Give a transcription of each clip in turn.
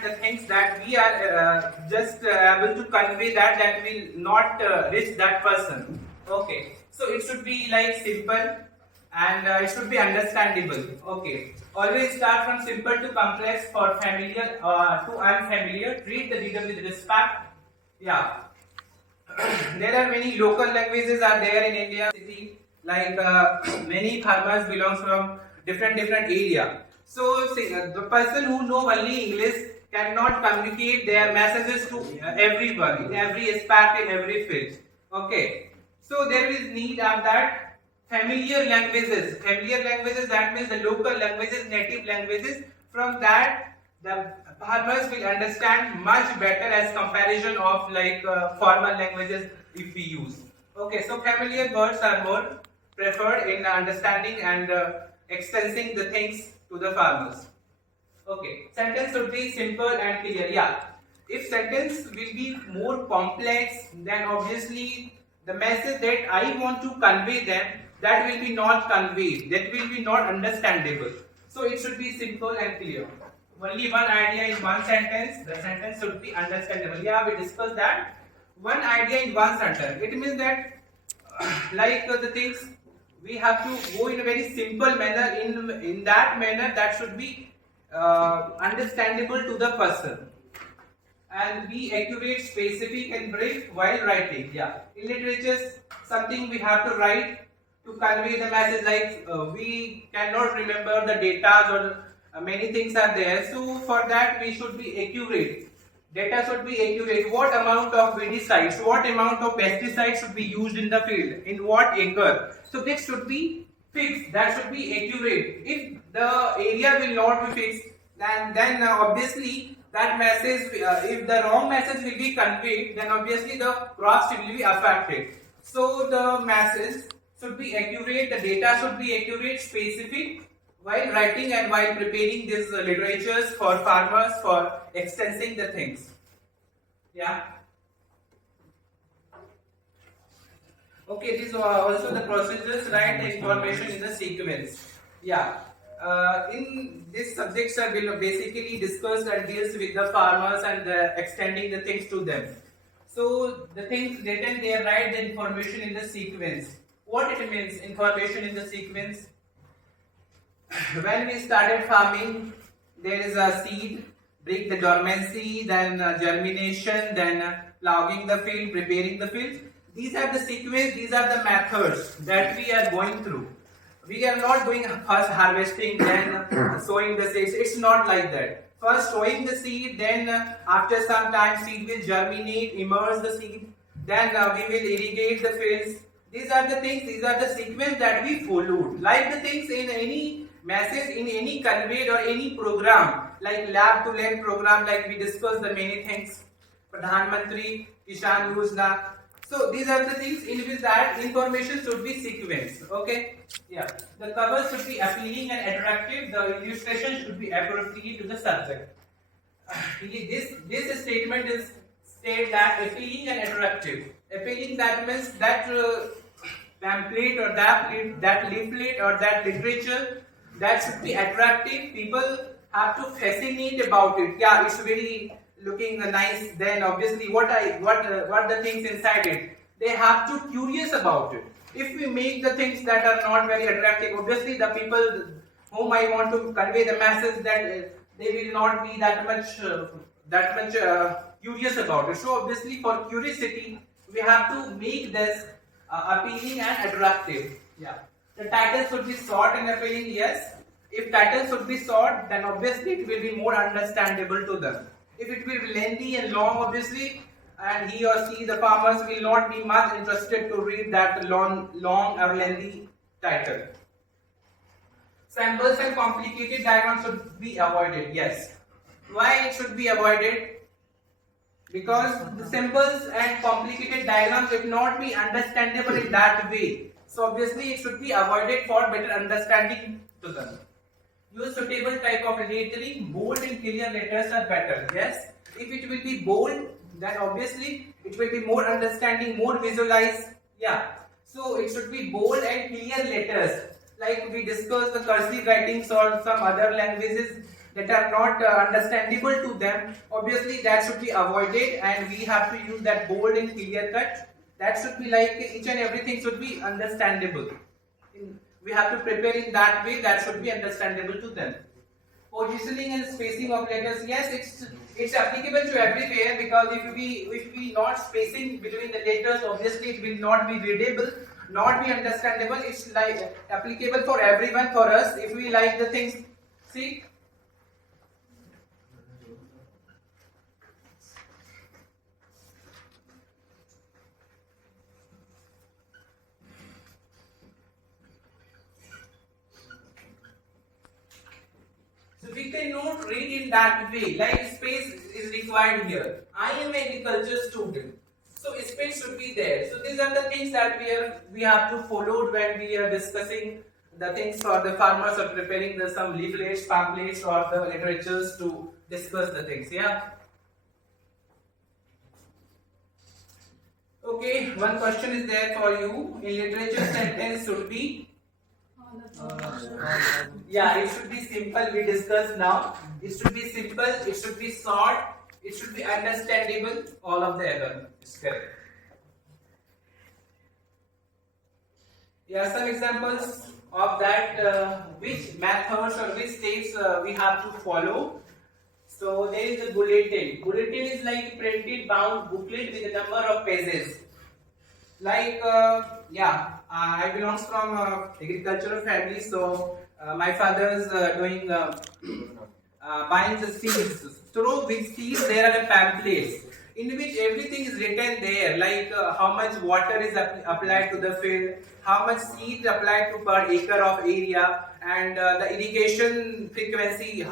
understand the things that we are just able to convey that will not reach that person. Okay, so it should be like simple and it should be understandable. Okay, always start from simple to complex for familiar to unfamiliar. Treat the reader with respect. Yeah, there are many local languages are there in India city, like many farmers belong from different area. So see, the person who know only English cannot communicate their messages to everyone in every aspect in every field. Okay, so there is need of that familiar languages. Familiar languages, that means the local languages, native languages. From that, the farmers will understand much better as comparison of like formal languages if we use. Okay, so familiar words are more preferred in understanding and extending the things to the farmers. Okay, sentence should be simple and clear. Yeah, if sentence will be more complex, then obviously the message that I want to convey them, that will be not conveyed, that will be not understandable. So it should be simple and clear. Only one idea in one sentence, the sentence should be understandable. Yeah, we discussed that. One idea in one sentence. It means that like the things we have to go in a very simple manner, in that manner that should be understandable to the person, and be accurate, specific and brief while writing. Yeah, in literature something we have to write to convey the message, like we cannot remember the data or many things are there, so for that we should be accurate. Data should be accurate. What amount of weedicides, what amount of pesticides should be used in the field, in what acre. So this should be fixed, that should be accurate. If the area will not be fixed, then obviously that message, if the wrong message will be conveyed, then obviously the crops will be affected. So the message should be accurate, the data should be accurate, specific while writing and while preparing these literatures for farmers for extending the things. Yeah. Okay, this also the procedures, write the information in the sequence. Yeah. In this subjects are basically discussed and deals with the farmers and extending the things to them. So the things written there, write the information in the sequence. What it means, information in the sequence? When we started farming, there is a seed, break the dormancy, then germination, then ploughing the field, preparing the field. These are the sequence, these are the methods that we are going through. We are not doing first harvesting, then sowing the seeds. It's not like that. First sowing the seed, then after some time seed will germinate, immerse the seed, then we will irrigate the fields. These are the things, these are the sequence that we followed. Like the things in any message, in any conveyed or any program, like lab to land program, like we discussed the many things, Pradhan Mantri, Kishan Yojana. So these are the things in which that information should be sequenced. Okay, yeah. The cover should be appealing and attractive. The illustration should be appropriate to the subject. This statement is state that appealing and attractive. Appealing, that means that pamphlet or that leaflet or that literature, that should be attractive. People have to fascinate about it. Yeah, it's very looking nice. Then obviously what the things inside it, they have to curious about it. If we make the things that are not very attractive, obviously the people whom I want to convey the message, that they will not be that much curious about it. So obviously for curiosity, we have to make this appealing and attractive. Yeah. The title should be short and appealing. Yes. If title should be short, then obviously it will be more understandable to them. If it will be lengthy and long, obviously, and he or she, the farmers, will not be much interested to read that long or lengthy title. Samples and complicated diagrams should be avoided. Yes. Why it should be avoided? Because the symbols and complicated diagrams will not be understandable in that way. So obviously it should be avoided for better understanding to them. Use suitable type of lettering. Bold and clear letters are better. Yes. If it will be bold, then obviously it will be more understanding, more visualized. Yeah. So it should be bold and clear letters. Like we discussed the cursive writings or some other languages, that are not understandable to them, obviously that should be avoided, and we have to use that bold and clear cut. That should be like each and everything should be understandable. We have to prepare in that way that should be understandable to them. Positioning and spacing of letters, yes, it's applicable to everywhere, because if we not spacing between the letters, obviously it will not be readable, not be understandable. It's like applicable for everyone, for us, if we like the things. See, so we cannot read in that way, like space is required here. I am agriculture student, so space should be there. So these are the things that we have to follow when we are discussing the things for the farmers, or preparing some leaflets, pamphlets, or the literatures to discuss the things. Yeah. Okay, one question is there for you. In literature, sentence should be yeah, it should be simple. We discussed now. It should be simple. It should be short. It should be understandable. All of the above is correct. Yeah, some examples of that. Which methods or which steps we have to follow. So there is a bulletin. Bulletin is like printed bound booklet with a number of pages. Like I belongs from agricultural family, so my father is doing buying the seeds. Through which seeds there are the pamphlets in which everything is written there, like how much water is applied to the field, how much seed applied to per acre of area, and the irrigation frequency,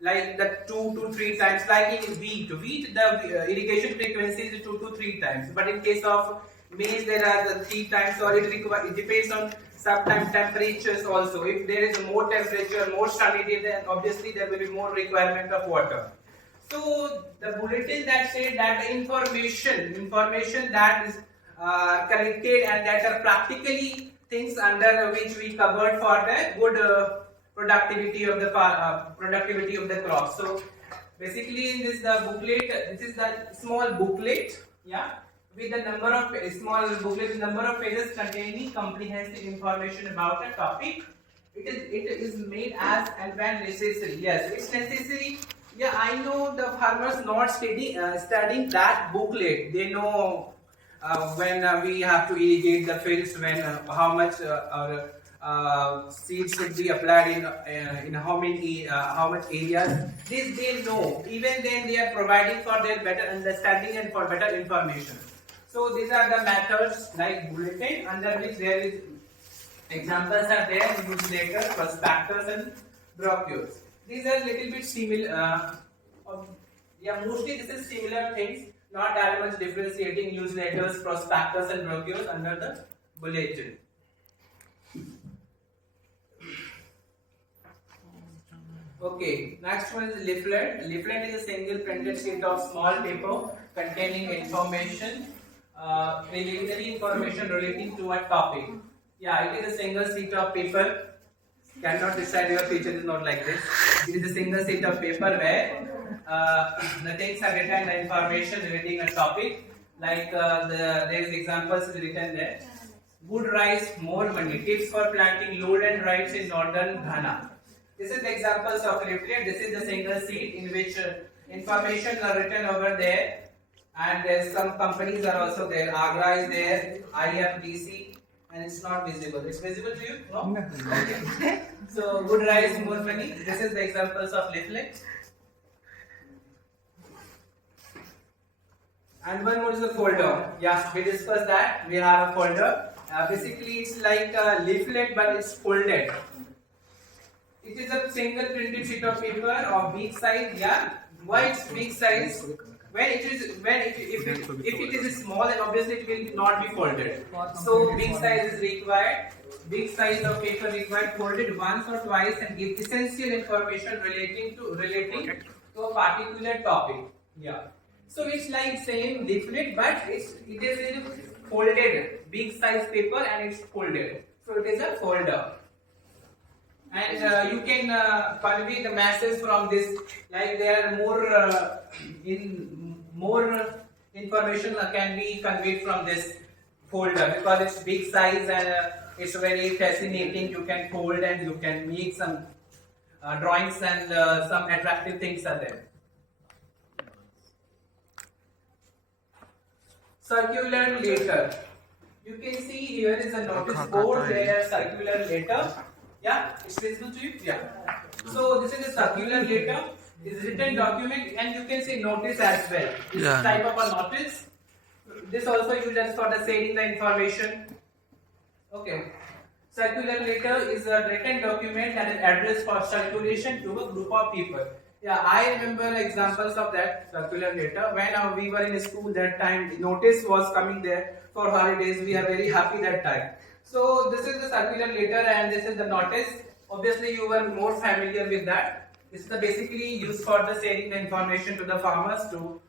like the 2 to 3 times. Like in wheat, the irrigation frequency is 2 to 3 times, but in case of maize there are the 3 times, or it depends on sometimes temperatures also. If there is more temperature, more sunny day, then obviously there will be more requirement of water. So the bulletin that said that the information that is collected and that are practically things under which we covered for the good productivity of the crop. So basically in this the booklet, this is the small booklet, yeah, with the number of small booklet with number of pages containing comprehensive information about a topic. It is made as and when necessary. Yes, it's necessary. Yeah, I know the farmers not studying that booklet. They know when we have to irrigate the fields, when how much seeds should be applied in how much areas. This they know. Even then, they are providing for their better understanding and for better information. So these are the methods like bulletin, under which there is examples are there: newsletter, prospectus, and brochures. These are little bit similar. Mostly this is similar things. Not that much differentiating newsletters, prospectus, and brochures under the bulletin. Okay, next one is leaflet. Leaflet is a single printed sheet of small paper containing information, preliminary information relating to a topic. Yeah, it is a single sheet of paper. Cannot decide your future is not like this. It is a single sheet of paper where the things are written, the information relating a topic. Like there is examples written there. Good rice, more money. Tips for planting lowland rice in northern Ghana. This is the examples of leaflet. This is the single sheet in which information are written over there, and there's some companies are also there. Agra is there, IFDC, and it's not visible. It's visible to you? No? Okay. So good rice, more money. This is the examples of leaflet. And one more is the folder. Yeah, we discussed that. We have a folder. Basically, it's like a leaflet, but it's folded. It is a single printed sheet of paper of big size. Yeah, why it's big size? If it is small, then obviously it will not be folded. So big size is required. Big size of paper required, folded once or twice, and give essential information relating to a particular topic. Yeah. So it's like same leaflet, but it is in folded, big size paper, and it's folded. So it is a folder. and you can convey the masses from this. Like there are more information can be conveyed from this folder because it's big size and it's very fascinating. You can fold and you can make some drawings and some attractive things are there. Circular letter. You can see here is a notice board. There are circular letter. Yeah, it's visible to you. Yeah. So this is a circular letter. It's written document, and you can see notice as well. This is type of a notice. This also used for the sharing the information. Okay. Circular letter is a written document that is addressed for circulation to a group of people. Yeah, I remember examples of that circular letter. When we were in school that time, notice was coming there for holidays. We are very happy that time. So this is the circular letter and this is the notice. Obviously, you were more familiar with that. This is the basically used for the sharing the information to the farmers to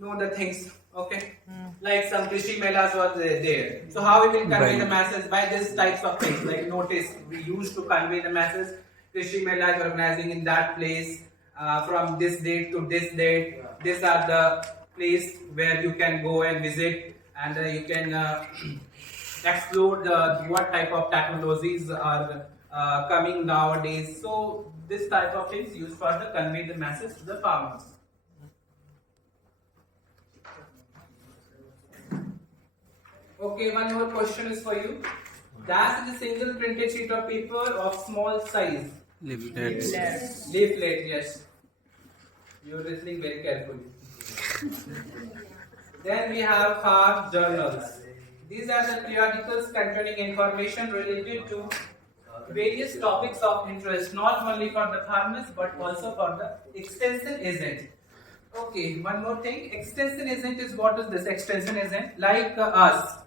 know the things. Okay, like some Krishi Melas was there. So how we will convey the masses by these types of things like notice we use to convey the masses. Krishi Mela is organizing in that place from this date to this date. These are the place where you can go and visit and you can explore what type of technologies are coming nowadays. So this type of things used for the convey the masses to the farmers. Okay, one more question is for you. That is a single printed sheet of paper of small size. Leaflet. Leaflet, yes. You are listening very carefully. Then we have farm journals. These are the periodicals containing information related to various topics of interest, not only for the farmers but also for the extension agent. Okay, one more thing. Extension agent is what is this? Extension agent, like us.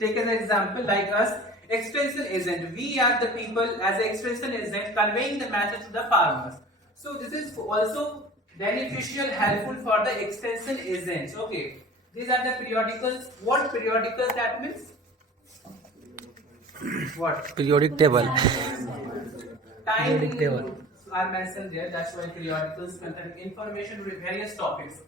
Take an example, like us, extension agent. We are the people as an extension agent conveying the message to the farmers. So this is also beneficial, helpful for the extension agents. Okay, these are the periodicals. What periodicals that means? What? Periodic table. Time periodic table are mentioned there. That's why periodicals contain information with various topics.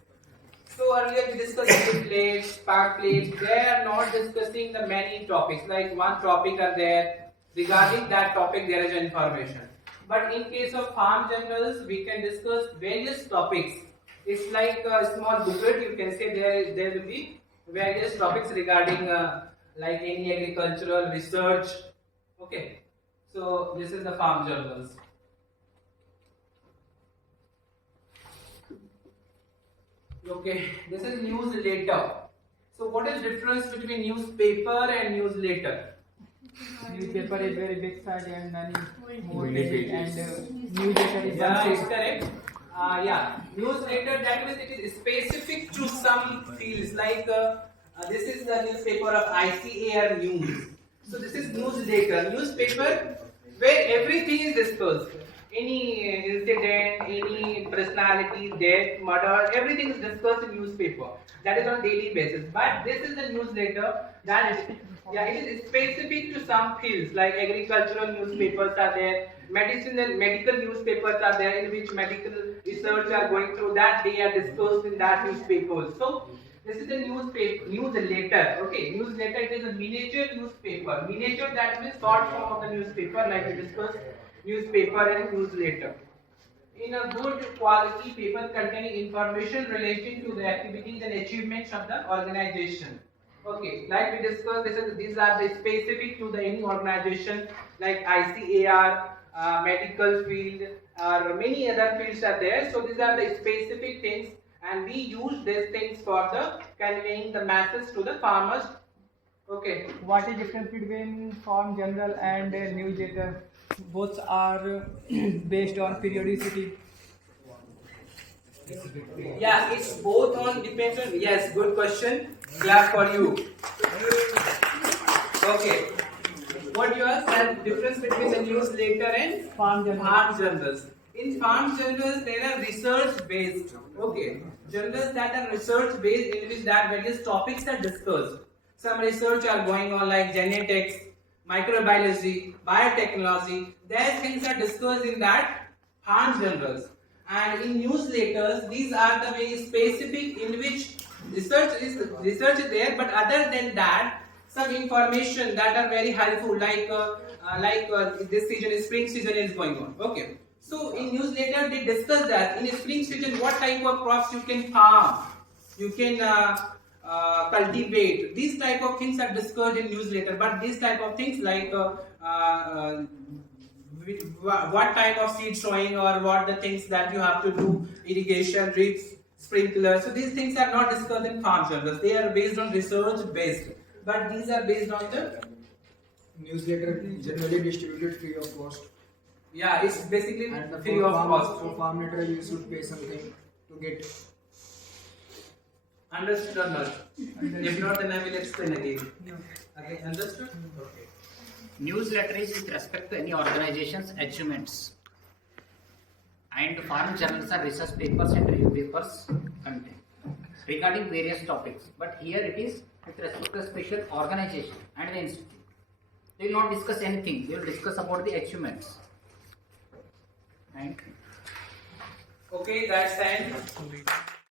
So earlier we discussed plates, part plates. They are not discussing the many topics. Like one topic are there. Regarding that topic, there is information. But in case of farm journals, we can discuss various topics. It's like a small booklet. You can say there will be various topics regarding like any agricultural research. Okay. So this is the farm journals. Okay, this is newsletter. So what is difference between newspaper and newsletter? Newspaper is very big size and many more pages and newsletter is it's correct. Yeah, newsletter that means it is specific to some fields. Like this is the newspaper of ICAR News. So this is newsletter. Newspaper where everything is discussed. Any incident, any personality, death, murder, everything is discussed in newspaper. That is on daily basis. But this is the newsletter that is, it is specific to some fields like agricultural newspapers are there, medical newspapers are there in which medical research are going through that they are discussed in that newspaper. So this is the newsletter. Okay, newsletter it is a miniature newspaper. Miniature that means short form of the newspaper like we discussed. Newspaper and newsletter. In a good quality paper containing information relating to the activities and achievements of the organization. Okay, like we discussed, these are the specific to the any organization like ICAR, medical field, or many other fields are there. So these are the specific things, and we use these things for the conveying the message to the farmers. Okay. What is difference between farm journal and newsletter? Both are based on periodicity. Yeah, it's both on depends on. Yes, good question. Clap for you. Okay. What you asked? The difference between the newsletter and Farm journals. In farm journals, there are research based. Okay. Journals that are research based in which that various topics are discussed. Some research are going on like genetics, microbiology, biotechnology. Their things are discussed in that farm journals. And in newsletters, these are the very specific in which research is there. But other than that, some information that are very helpful, like this season is spring season is going on. Okay. So in newsletter they discuss that in spring season what type of crops you can farm, you can cultivate. These type of things are discussed in newsletter. But these type of things like what type of seed sowing or what the things that you have to do, irrigation, drips, sprinklers. So these things are not discussed in farm journals. They are based on research based. But these are based on the newsletter generally distributed free of cost. Yeah, it's basically And free of cost. For farm letter you should pay something to get. Understood or not? If not, then I will explain again. Okay, understood? Okay. Newsletter is with respect to any organization's achievements, and farm journals are research papers and review papers content regarding various topics. But here it is with respect to a special organization and the institute. They will not discuss anything. They will discuss about the achievements. And Okay, that's end.